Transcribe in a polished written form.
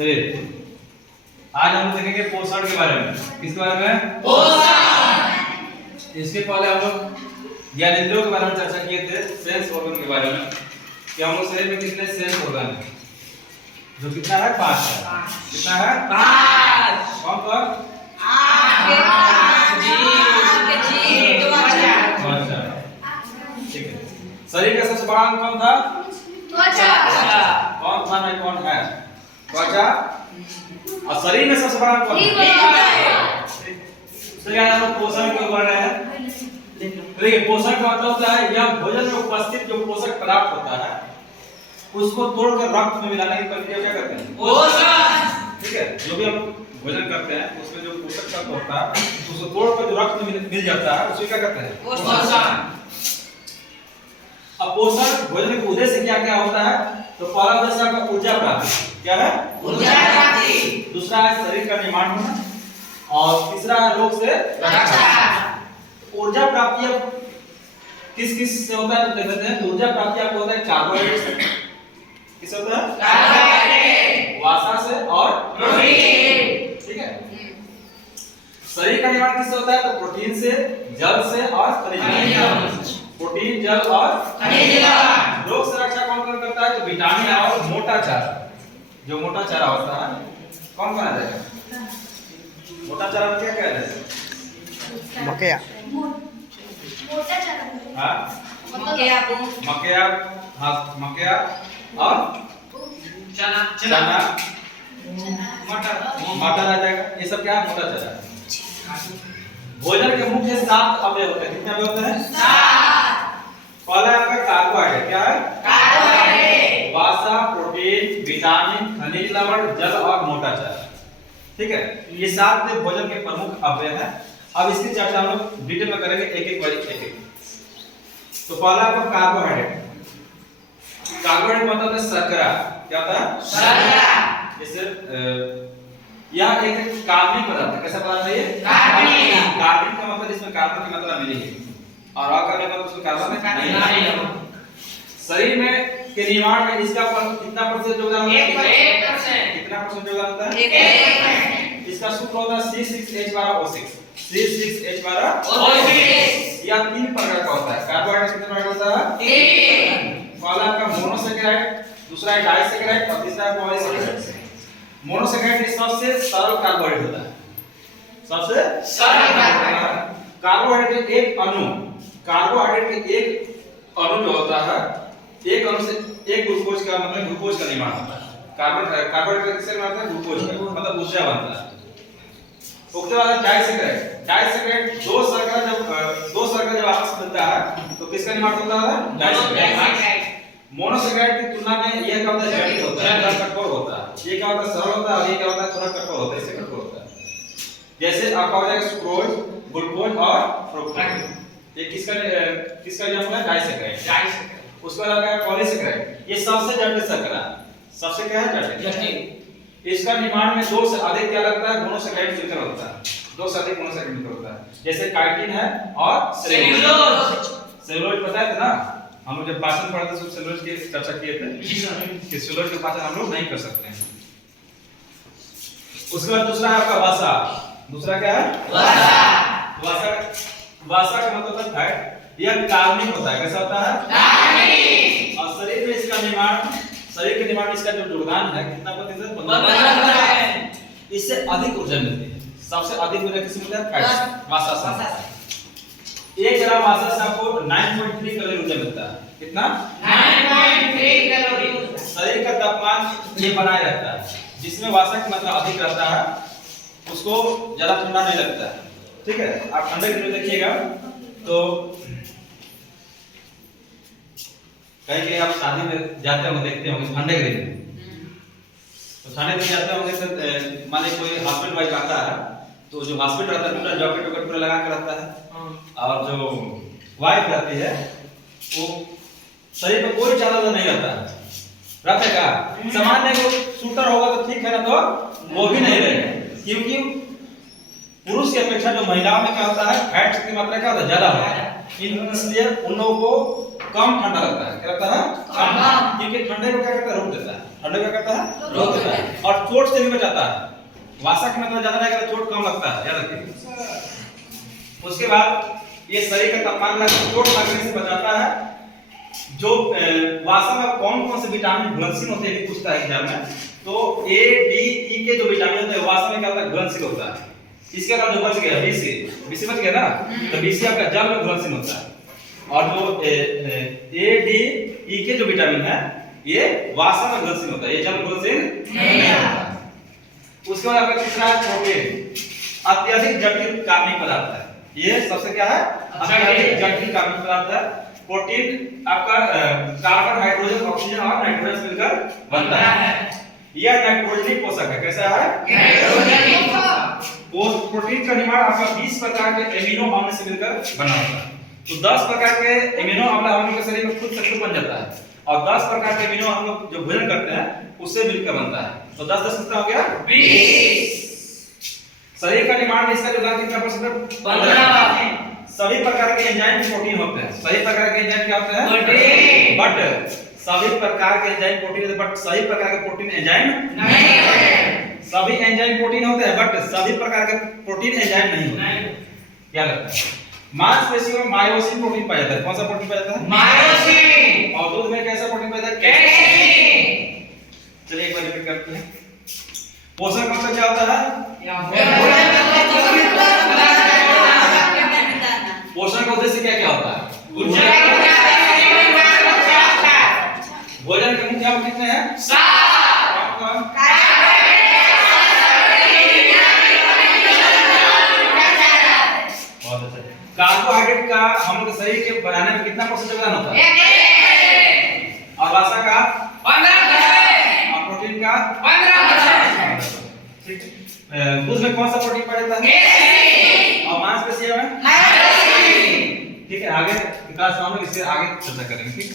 शरीर। आज हम लोग देखेंगे पोषण के बारे में। किसके बारे में? पोषण। इसके पहले हम लोग ज्ञानेंद्रियों के बारे में चर्चा किए थे, सेंस ऑर्गन के बारे में, कि हम लोग शरीर में कितने सेंस ऑर्गन है, जो कितना है? 5 है। कितना है? 5। कौन कौन? ठीक है। शरीर का सबसे बड़ा अंग कौन था? त्वचा। कौन था नहीं कौन है? त्वचा। और शरीर में सबसे बड़ा अंग कौन है? चलिए आज हम पोषण के ऊपर रहे हैं। देखिए पोषण का मतलब होता है यह भोजन में उपस्थित जो पोषक पदार्थ होता है उसको तोड़कर रक्त में मिलाने की प्रक्रिया क्या करते हैं? पोषण। ठीक है, जो भी हम भोजन करते हैं उसमें जो पोषक तत्व होता है उसको तोड़कर जो रक्त में मिल जाता है उसे क्या करते हैं? पोषण। अब पोषण भोजन के उद्देश्य क्या क्या होता है? तो पहला उद्देश्य आपका ऊर्जा प्राप्ति। क्या है? ऊर्जा प्राप्ति। दूसरा है शरीर का निर्माण होना और तीसरा है रोग से रक्षा। ऊर्जा प्राप्ति अब किस किस से होता है तो देखते हैं। ऊर्जा प्राप्ति आपको होता है कार्बोहाइड्रेट से। किस होता है? कार्बोहाइड्रेट। वसा से और प्रोटीन। ठीक है। शरीर का निर्माण किससे होता है? तो प्रोटीन से, जल से और खनिज। प्रोटीन, जल और खनिज। रोग से रक्षा कौन कौन करता है? तो विटामिन और मोटा चारा। जो मोटा चारा होता है कौन कौन आ जाएगा? मोटा चारा में क्या क्या है? मकया। मोटा चारा। हां मकया। मकया। हां मकया और चना मटर आ जाएगा। ये सब क्या है? मोटा चारा। भोजन के मुख्य 7 अवयव होते हैं। कितने अवयव होते हैं? 7। पहला आपका कार्बोहाइड्रेट। क्या है? कार्बोहाइड्रेट। वसा, प्रोटीन, विटामिन, खनिज लवण, जल और मोटा चारा। ठीक है, ये 7 भोजन के प्रमुख अवयव हैं। अब इसकी चर्चा हम लोग डिटेल में करेंगे एक एक बारी एक। तो पहला आपका कार्बोहाइड्रेट। कार्बोहाइड्रेट मतलब है शर्करा। क्या होता है? शर्करा। जैसे यह एक कार्बनिक पदार्थ है। कैसा पदार्थ है ये? कार्बनिक। कार्बनिक का मतलब इसमें कार्बन की मात्रा मिली है और अ का मतलब उसमें कार्बन नहीं है। शरीर में के निर्माण में इसका कितना प्रतिशत योगदान होता है? 1%। कितना परसेंट योगदान होता है? 1%। इसका सूत्र होता है C6H12O6। C6H12O6। यह 3 प्रकार का होता है। कार्बोहाइड्रेट कितने प्रकार का होता है? 3। पहला आपका मोनोसैकेराइड, दूसरा है डाइसैकेराइड और तीसरा है पॉलीसैकेराइड। मोनोसैकेराइड सबसे सरल कार्बोहाइड्रेट होता है। सबसे सरल कार्बोहाइड्रेट। कार्बोहाइड्रेट के एक अणु, कार्बोहाइड्रेट के एक अणु जो होता है, एक अणु से एक ग्लूकोज का मतलब ग्लूकोज का निर्माण होता है। कार्बोहाइड्रेट किससे बनता है? ग्लूकोज का मतलब ऊर्जा बनता है। उसके बाद डाइसैकेराइड। डाइसैकेराइड दो शर्करा जब आपस में मिलता है तो किसका निर्माण होता है? डाइसैकेराइड। मोनोसैकेराइड की तुलना में यह क्या होता है? जटिल होता है, थोड़ा कठोर होता है। ये क्या होता है? सरल होता है और ये क्या होता है? थोड़ा कठोर होता है। इससे कठोर होता है। जैसे आपका हो जाएगा सुक्रोज, ग्लूकोज और फ्रुक्टोज। ये किसका एग्जांपल है? डाइसैकेराइड। उसके बाद आता है पॉलीसैकेराइड। ये सबसे जटिल शर्करा। सबसे क्या है? जटिल। इसका निर्माण में 2 से अधिक क्या लगता है? मोनोसैकेराइड मिलकर होता है। 2 से अधिक मोनोसैकेराइड मिलकर होता है। जैसे काइटिन है और सेलुलोज। सेलुलोज पता है ना? हम लोग जब पाचन पढ़ते थे सेलुलोज की चर्चा किए थे कि सेलुलोज के पाचन हम लोग नहीं कर सकते हैं। उसके बाद दूसरा है आपका वसा। दूसरा क्या है? वसा। वसा का मतलब है फैट। यह कार्बनिक होता है। कैसा होता है? कार्बनिक। और शरीर में इसका निर्माण, शरीर के निर्माण में इसका जो योगदान है कितना प्रतिशत? 15%। इससे अधिक ऊर्जा मिलती है। सबसे अधिक ऊर्जा किससे मिलता है? फैट, वसा से। 1 ग्राम वसा से आपको 9.3 कैलोरी ऊर्जा मिलता है। कितना? 9.3 कैलोरी। शरीर का तापमान ये बनाए रहता है। जिसमें वसा की मात्रा अधिक रहता है उसको ज्यादा ठंडा नहीं लगता है। ठीक है, आप ठंडे के लिए देखिएगा तो कहीं कहीं आप शादी में जाते होंगे, देखते होंगे ठंडे के दिन। तो ठंडे दिन जाते होंगे तो मान लीजिए कोई हस्बैंड वाइफ आता है तो जो हस्बैंड रहता है पूरा जैकेट वगैरह पूरा लगा के रहता है और जो वाइफ रहती है वो शरीर पे कोई चादर नहीं रहता है। रहता है का? सामान्य को शूटर होगा तो ठीक है ना, तो वो भी नहीं रहेगा। क्योंकि पुरुष की अपेक्षा जो महिलाओं में क्या होता है? फैट की मात्रा क्या होता है? ज्यादा होता है। इसलिए उन लोगों को कम ठंडा लगता है। क्या लगता है? कम, क्योंकि ठंडे को क्या करता है? रोक देता है। ठंडे को क्या करता है? रोक देता है और चोट से भी बचाता है। वासा की मात्रा ज्यादा रहेगा तो चोट कम लगता है, याद रखिए। उसके बाद ये शरीर का तापमान में चोट लगने से बचाता है। जो वासा में कौन कौन से विटामिन घुलनशील होते हैं पूछता है एग्जाम में, तो ए डी ई के जो विटामिन होते हैं वासा में क्या होता है? घुलनशील होता है। इसके अलावा जो बच गया बीसी बच गया ना, तो बीसी आपका जल में घुलनशील होता है। और जो ए डी ई के जो विटामिन है ये वासा में घुलनशील होता है, ये जल में घुलनशील नहीं होता। उसके बाद आपका तीसरा है प्रोटीन, अत्यधिक जटिल कार्बनिक पदार्थ है। ये सबसे क्या है? अत्यधिक जटिल कार्बनिक पदार्थ है। प्रोटीन आपका कार्बन, हाइड्रोजन, ऑक्सीजन और नाइट्रोजन मिलकर बनता है। यह नाइट्रोजनिक पोषक है। कैसा है? प्रोटीन का निर्माण आपका 20 प्रकार के एमिनो अम्ल से मिलकर बना होता है। तो 10 प्रकार के एमिनो अम्ल हम लोग के शरीर में खुद से खुद बन जाता है और 10 प्रकार के एमिनो हम लोग जो भोजन करते हैं उससे मिलकर बनता है। तो 10 10 कितना हो गया? 20। शरीर का निर्माण इसका योगदान कितना परसेंट है? 15। सभी प्रकार के एंजाइम प्रोटीन होते हैं। सभी प्रकार के एंजाइम क्या होते हैं? प्रोटीन। बट सभी प्रकार के एंजाइम प्रोटीन होते हैं, बट सभी प्रकार के प्रोटीन एंजाइम नहीं होते। सभी एंजाइम प्रोटीन होते हैं बट सभी प्रकार के प्रोटीन एंजाइम नहीं होते। क्या लगता है? मांसपेशियों में मायोसिन प्रोटीन पाया जाता है। कौन सा प्रोटीन पाया जाता है? मायोसिन। और दूध में कैसा प्रोटीन पाया जाता है? कैसीन। चलिए एक बार रिपीट करते हैं। पोषण कौन सा क्या होता है? पोषण का उद्देश्य क्या क्या होता है? भोजन के मुख्य अंग कितने हैं? 7। कार्बोहाइड्रेट का हम लोग के शरीर के बनाने में कितना परसेंट योगदान होता है? और वसा का 15%। और प्रोटीन का 15%। ठीक। दूध में कौन सा प्रोटीन पाया जाता है? और मांसपेशियों में? ठीक है, आगे क्लास में हम लोग इससे आगे चर्चा करेंगे। ठीक।